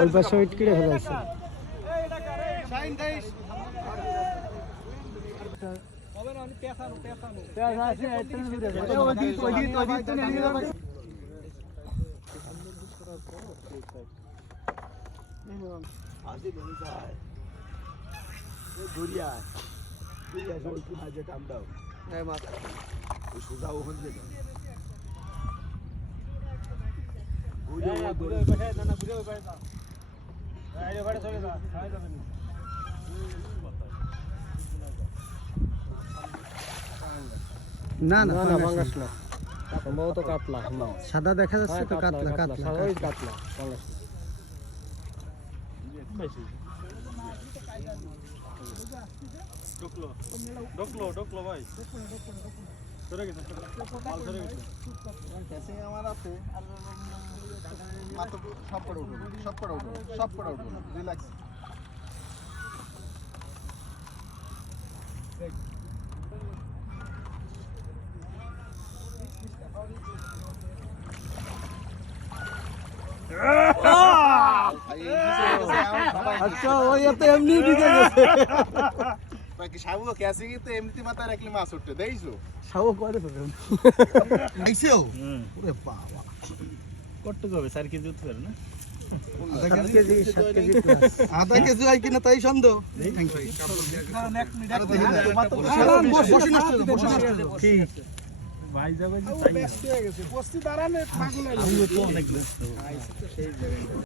ওই পাশে ওইট কেটে ফেলাইছে না না না পাঙ্গাস না সম্ভবত কাতলা সাদা দেখা যাচ্ছে তো কাতলা কাতলা ওই কাতলা পাঙ্গাস ডকলো ভাই সরে গেছে মাল সরে গেছে ক্যাসিং আমার আছে আর মাত্র সব পড়ে উঠো রিল্যাক্স আচ্ছা ওই তো এমনি ঢুকে গেছে বাকি সাবু ক্যাসিং এ তো এমনিতে মাথা রাখলে মাছ উঠতে দেইছো সাবু করে ফেলেন আইছো ওরে বাবা কত হবে 4 কেজি উঠতে পারে না আধা কেজি 7 কেজি আধা কেজি হয় কিনা তাই সন্দেহ থ্যাংক ইউ ঠিক ভাই যাবে ব্যস্ত হয়ে গেছে বস্তি দাঁড়ানে পাগল অনেক ব্যস্ত